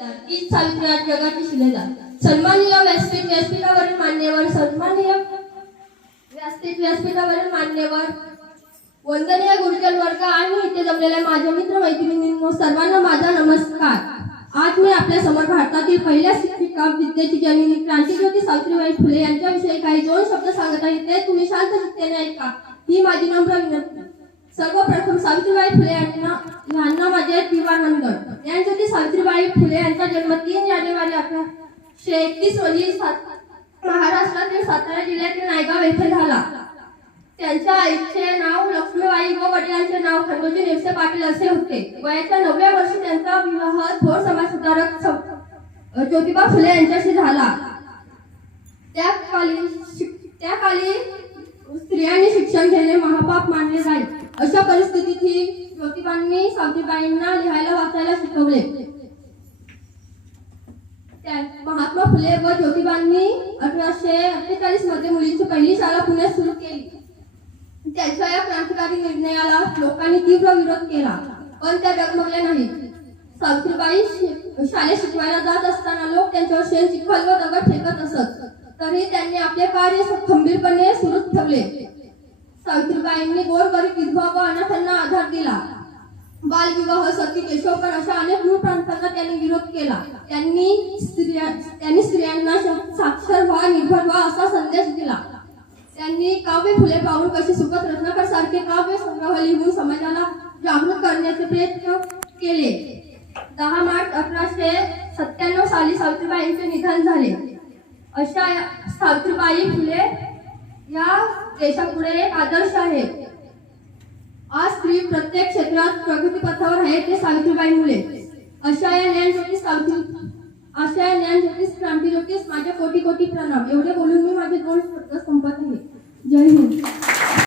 हीच सावित्री आज जगाची सन्माननीय व्यासपीठ व्यासपीठावरील मान्यवर सन्माननीय व्यासपीठ व्यासपीठावरील मान्यवर वंदनीय गुरुजन वर्ग आणि इथे जमलेल्या माझ्या मित्र मैत्रिणींनो सर्वांना माझा नमस्कार. आज मी आपल्यासमोर भारतातील पहिल्या शिक्षिका विद्येची जननी क्रांतीज्योती सावित्रीबाई फुले यांच्याविषयी काही दोन शब्द सांगत आहे ते तुम्ही शांत ऐका ही माझी नम्र विनंती. सर्वप्रथम सावित्रीबाई फुले यांनी सावित्रीबाई फुले यांचा जन्म तीन जानेवारी अठराशे एकतीस रोजी महाराष्ट्रातील सातारा जिल्ह्यातील नायगाव येथे झाला. त्यांच्या आईचे नाव लक्ष्मीबाई व वडिलांचे नाव खंडोजी नेवसे पाटील असे होते. वयाच्या नवव्या वर्षी त्यांचा विवाह थोर समाजसुधारक ज्योतिबा फुले यांच्याशी झाला. त्या काली त्या काली स्त्रियांनी शिक्षण घेणे महापाप मानले जाईल. अशा परिस्थितीत ही ज्योतिबांनी सावित्रीबाईंना लिहायला वाचायला शिकवले. महात्मा फुले व ज्योतिबांनी अठराशे अठ्ठेचाळीसमध्ये मुलींची पहिली शाळा पुण्यात सुरू केली. त्यांच्या या क्रांतिकारी निर्णयाला लोकांनी तीव्र विरोध केला पण त्या डगमगल्या नाहीत. सावित्रीबाई शाळेत शिकवायला जात असताना लोक त्यांच्यावर शेण चिखल व दगड फेकत असत तरी त्यांनी आपले कार्य खंबीरपणे सुरू ठेवले. सावित्रीबाईंनी गोरगरीब विधवा व अनाथ बालविवाह सती केशवकर अशा अनेक मूळ प्रांतांना त्यांनी विरोध केला. त्यांनी स्त्रिया त्यांनी स्त्रियांना साक्षर व्हा निर्भर व्हा असा संदेश दिला. त्यांनी काव्य फुले पाहून कशी सुपत रत्नाकर सारखे काव्य संग्रह लिहून समाजाला जागृत करण्याचे प्रयत्न केले. दहा मार्च अठराशे सत्त्याण्णव साली सावित्रीबाईंचे निधन झाले. अशा सावित्रीबाई फुले या देशापुढे एक आदर्श आहे आज स्त्री प्रत्येक क्षेत्रात आहेत ते सावित्रीबाई मुले. अशा या ज्ञानज्योती सावित्री अशा या ज्ञानज्योतीस क्रांतीज्योतीस माझ्या कोटी कोटी प्रणाम. एवढे बोलून मी माझे दोन शब्द संपत आहे. जय हिंद.